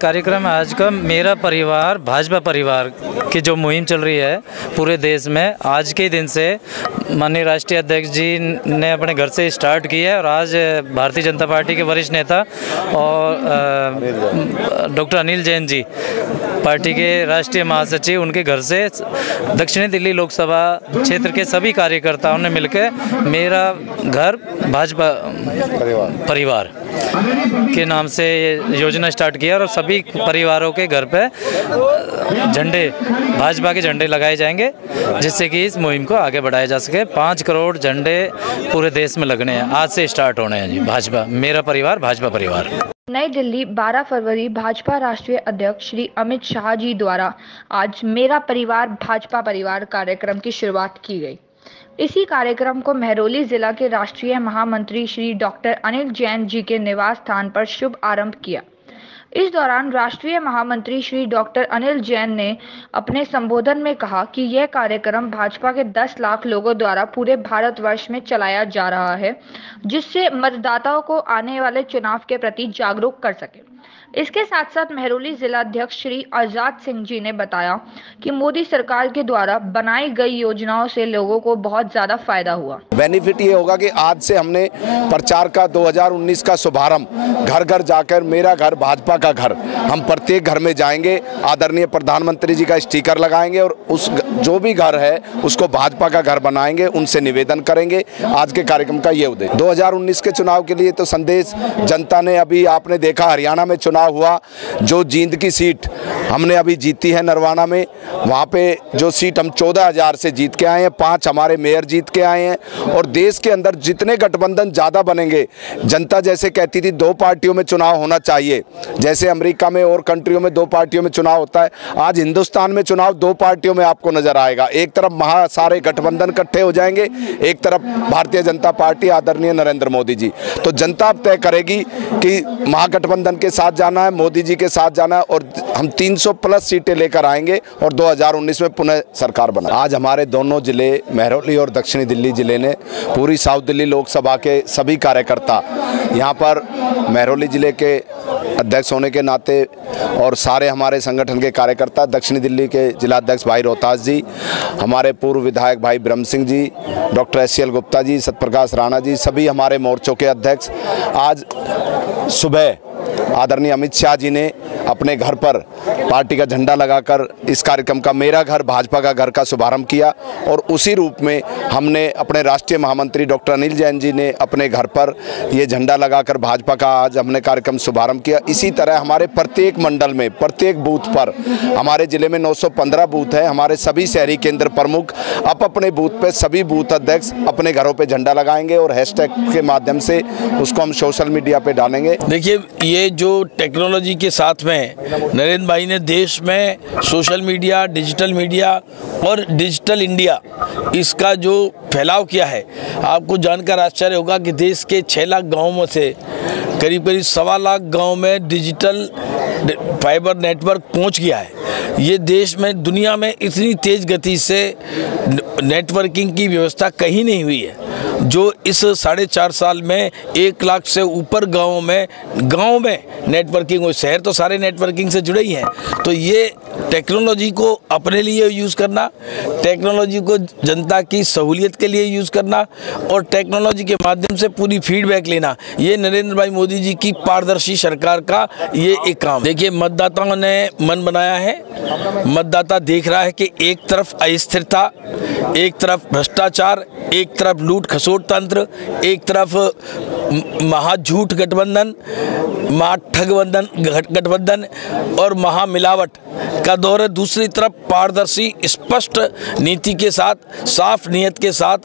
कार्यक्रम आज का मेरा परिवार भाजपा परिवार की जो मुहिम चल रही है पूरे देश में, आज के दिन से माननीय राष्ट्रीय अध्यक्ष जी ने अपने घर से स्टार्ट की है और आज भारतीय जनता पार्टी के वरिष्ठ नेता और डॉक्टर अनिल जैन जी पार्टी के राष्ट्रीय महासचिव, उनके घर से दक्षिणी दिल्ली लोकसभा क्षेत्र के सभी कार्यकर्ताओं ने मिलकर मेरा घर भाजपा परिवार के नाम से योजना स्टार्ट किया और सभी परिवारों के घर पे झंडे, भाजपा के झंडे लगाए जाएंगे जिससे कि इस मुहिम को आगे बढ़ाया जा सके। 5 करोड़ झंडे पूरे देश में लगने हैं, आज से स्टार्ट होने हैं जी। भाजपा मेरा परिवार भाजपा परिवार। नई दिल्ली 12 फरवरी भाजपा राष्ट्रीय अध्यक्ष श्री अमित शाह जी द्वारा आज मेरा परिवार भाजपा परिवार कार्यक्रम की शुरुआत की गई। इसी कार्यक्रम को महरौली जिला के राष्ट्रीय महामंत्री श्री डॉक्टर अनिल जैन जी के निवास स्थान पर शुभ आरंभ किया। इस दौरान राष्ट्रीय महामंत्री श्री डॉक्टर अनिल जैन ने अपने संबोधन में कहा कि यह कार्यक्रम भाजपा के 10 लाख लोगों द्वारा पूरे भारतवर्ष में चलाया जा रहा है, जिससे मतदाताओं को आने वाले चुनाव के प्रति जागरूक कर सके। इसके साथ साथ महरौली जिलाध्यक्ष श्री आजाद सिंह जी ने बताया कि मोदी सरकार के द्वारा बनाई गई योजनाओं से लोगों को बहुत ज्यादा फायदा हुआ। बेनिफिट ये होगा कि आज से हमने प्रचार का 2019 का शुभारंभ घर घर जाकर मेरा घर भाजपा का घर, हम प्रत्येक घर में जाएंगे, आदरणीय प्रधानमंत्री जी का स्टिकर लगाएंगे और उस जो भी घर है उसको भाजपा का घर बनाएंगे, उनसे निवेदन करेंगे। आज के कार्यक्रम का ये उद्देश्य 2019 के चुनाव के लिए तो संदेश जनता ने, अभी आपने देखा हरियाणा में चुनाव हुआ, जो जींद की सीट हमने अभी जीती है नरवाना में, वहाँ पे जो सीट हम 14,000 से जीत के आए हैं, 5 हमारे मेयर जीत के आए हैं। और देश के अंदर जितने गठबंधन ज़्यादा बनेंगे, जनता जैसे कहती थी 2 पार्टियों में चुनाव होना चाहिए, जैसे अमेरिका में और कंट्रियों में 2 पार्टियों में चुनाव होता है, आज हिंदुस्तान में चुनाव 2 पार्टियों में आपको नजर आएगा। एक तरफ सारे गठबंधन इकट्ठे हो जाएंगे, एक तरफ भारतीय जनता पार्टी आदरणीय नरेंद्र मोदी जी। तो जनता अब तय करेगी कि महागठबंधन के साथ जाना है, मोदी जी के साथ जाना है, और हम 300 प्लस सीटें लेकर आएंगे और 2019 में पुनः सरकार बना। आज हमारे दोनों जिले महरौली और दक्षिणी दिल्ली जिले ने, पूरी साउथ दिल्ली लोकसभा के सभी कार्यकर्ता यहाँ पर महरौली जिले के अध्यक्ष होने के नाते और सारे हमारे संगठन के कार्यकर्ता, दक्षिणी दिल्ली के जिलाध्यक्ष भाई रोहतास जी, हमारे पूर्व विधायक भाई ब्रह्म सिंह जी, डॉक्टर SCL गुप्ता जी, सत्यप्रकाश राणा जी, सभी हमारे मोर्चों के अध्यक्ष, आज सुबह आदरणीय अमित शाह जी ने अपने घर पर पार्टी का झंडा लगाकर इस कार्यक्रम का मेरा घर भाजपा का घर का शुभारंभ किया। और उसी रूप में हमने अपने राष्ट्रीय महामंत्री डॉक्टर अनिल जैन जी ने अपने घर पर ये झंडा लगाकर भाजपा का आज हमने कार्यक्रम शुभारंभ किया। इसी तरह हमारे प्रत्येक मंडल में, प्रत्येक बूथ पर, हमारे जिले में 915 बूथ है, हमारे सभी शहरी केंद्र प्रमुख अपने बूथ पे, सभी बूथ अध्यक्ष अपने घरों पे झंडा लगाएंगे और हैशटैग के माध्यम से उसको हम सोशल मीडिया पे डालेंगे। देखिए, ये जो टेक्नोलॉजी के साथ में नरेंद्र भाई ने देश में सोशल मीडिया, डिजिटल मीडिया और डिजिटल इंडिया, इसका जो फैलाव किया है, आपको जानकर आश्चर्य होगा कि देश के 6 लाख गाँवों से करीब 1.25 लाख गाँव में डिजिटल फाइबर नेटवर्क पहुंच गया है। ये देश में, दुनिया में इतनी तेज गति से नेटवर्किंग की व्यवस्था कहीं नहीं हुई है, जो इस 4.5 साल में 1 लाख से ऊपर गाँव में नेटवर्किंग हुई। शहर तो सारे नेटवर्किंग से जुड़े ही हैं। तो ये टेक्नोलॉजी को अपने लिए यूज़ करना, टेक्नोलॉजी को जनता की सहूलियत के लिए यूज़ करना और टेक्नोलॉजी के माध्यम से पूरी फीडबैक लेना, ये नरेंद्र भाई मोदी जी की पारदर्शी सरकार का ये एक काम। देखिए, मतदाताओं ने मन बनाया है, मतदाता देख रहा है कि एक तरफ अस्थिरता, एक तरफ भ्रष्टाचार, एक तरफ लूट खसोट तंत्र, एक तरफ महाझूठ गठबंधन, महाठग गठबंधन और महामिलावट का दौर है। दूसरी तरफ पारदर्शी, स्पष्ट नीति के साथ, साफ नियत के साथ,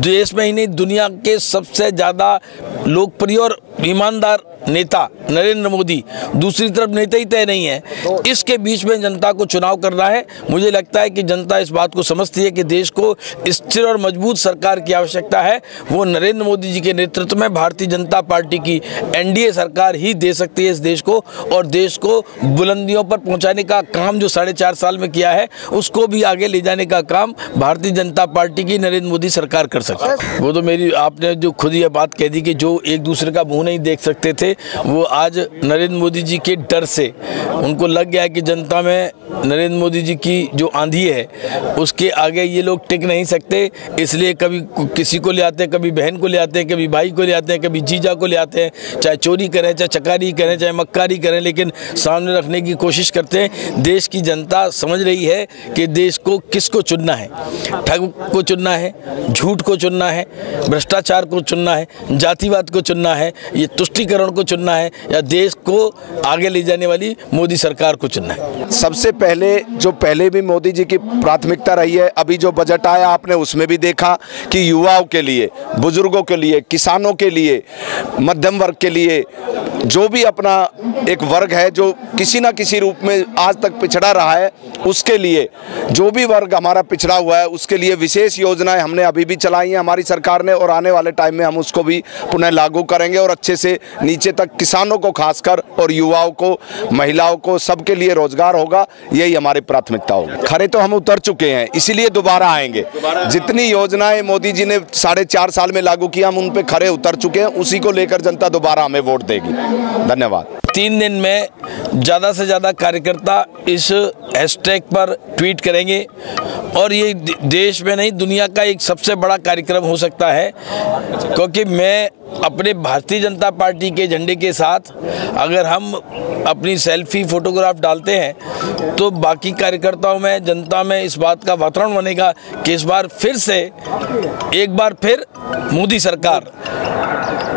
देश में ही नहीं दुनिया के सबसे ज़्यादा लोकप्रिय और ईमानदार नेता नरेंद्र मोदी, दूसरी तरफ नेता ही तय नहीं है। इसके बीच में जनता को चुनाव करना है। मुझे लगता है कि जनता इस बात को समझती है कि देश को स्थिर और मजबूत सरकार की आवश्यकता है। वो नरेंद्र मोदी जी के नेतृत्व में भारतीय जनता पार्टी की NDA सरकार ही दे सकती है इस देश को, और देश को बुलंदियों पर पहुंचाने का काम जो 4.5 साल में किया है, उसको भी आगे ले जाने का काम भारतीय जनता पार्टी की नरेंद्र मोदी सरकार कर सकती है। वो तो मेरी, आपने जो खुद ये बात कह दी कि जो एक दूसरे का मुँह नहीं देख सकते थे, थे, वो आज नरेंद्र मोदी जी के डर से उनको लग गया कि जनता में नरेंद्र मोदी जी की जो आंधी है उसके आगे ये लोग टिक नहीं सकते, इसलिए कभी किसी को ले आते हैं, कभी बहन को ले आते हैं, कभी भाई को ले आते हैं, कभी जीजा को ले आते हैं, चाहे चोरी करें, चाहे चकारी करें, चाहे मक्कारी करें, लेकिन सामने रखने की कोशिश करते हैं। देश की जनता समझ रही है कि देश को किसको चुनना है, ठग को चुनना है, झूठ को चुनना है, भ्रष्टाचार को चुनना है, जातिवाद को चुनना है, ये तुष्टीकरण को चुनना है, या देश को आगे ले जाने वाली मोदी सरकार को चुनना है। सबसे पहले भी मोदी जी की प्राथमिकता रही है। अभी जो बजट आया आपने उसमें भी देखा कि युवाओं के लिए, बुजुर्गों के लिए, किसानों के लिए, मध्यम वर्ग के लिए, जो भी अपना एक वर्ग है जो किसी ना किसी रूप में आज तक पिछड़ा रहा है, उसके लिए, जो भी वर्ग हमारा पिछड़ा हुआ है उसके लिए विशेष योजनाएं हमने अभी भी चलाई हैं हमारी सरकार ने, और आने वाले टाइम में हम उसको भी पुनः लागू करेंगे और अच्छे से नीचे तक किसानों को खासकर और युवाओं को, महिलाओं को, सबके लिए रोजगार होगा। यही हमारी प्राथमिकता होगी। खरे तो हम उतर चुके हैं, इसीलिए दोबारा आएंगे। जितनी योजनाएं मोदी जी ने 4.5 साल में लागू किया, हम उन पे खरे उतर चुके हैं। उसी को लेकर जनता दोबारा हमें वोट देगी। धन्यवाद। 3 दिन में ज़्यादा से ज़्यादा कार्यकर्ता इस हैशटैग पर ट्वीट करेंगे और ये देश में नहीं दुनिया का एक सबसे बड़ा कार्यक्रम हो सकता है, क्योंकि मैं अपने भारतीय जनता पार्टी के झंडे के साथ अगर हम अपनी सेल्फी फोटोग्राफ डालते हैं तो बाकी कार्यकर्ताओं में, जनता में इस बात का वातावरण बनेगा कि इस बार फिर से एक बार फिर मोदी सरकार,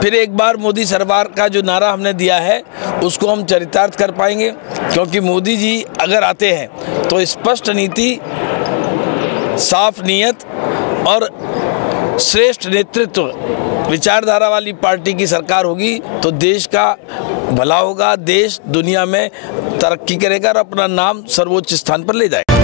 फिर एक बार मोदी सरकार का जो नारा हमने दिया है उसको हम चरितार्थ कर पाएंगे। क्योंकि मोदी जी अगर आते हैं तो स्पष्ट नीति, साफ नीयत और श्रेष्ठ नेतृत्व विचारधारा वाली पार्टी की सरकार होगी तो देश का भला होगा, देश दुनिया में तरक्की करेगा और अपना नाम सर्वोच्च स्थान पर ले जाएगा।